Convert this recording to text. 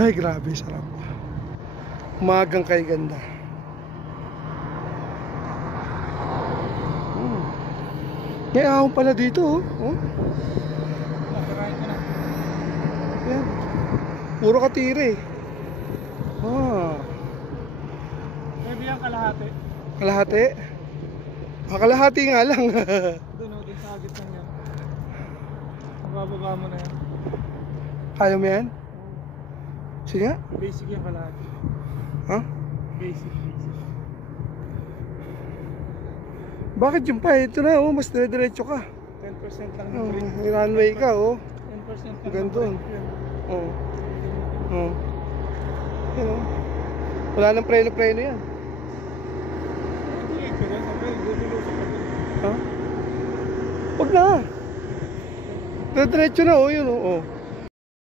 Ay, grabe, sarap. Umagang kay ganda. May ahon pala dito, oh. Oh. Yan. Puro katire. Ah. Maybe yung kalahati. Kalahati? Kalahati nga lang. Doon o, doon sa agit lang yan. Mabababa mo na yan. Kaya mo yan? Sige nga. Basic yung kalahati. Ha? Basic. Bakit yung pa? Ito na, oh. Mas dire-diretso ka. 10% lang Oh, ng brake. may runway ka, oh. 10% lang Ganito. ng brake yun. Oh. Oh. Yan, oh. Wala nang preno-preno yan. Hindi, pero sabay, lululusok ka dun. Ha? Huwag na. Dire-diretso na, oh. Yun, oh. Oh.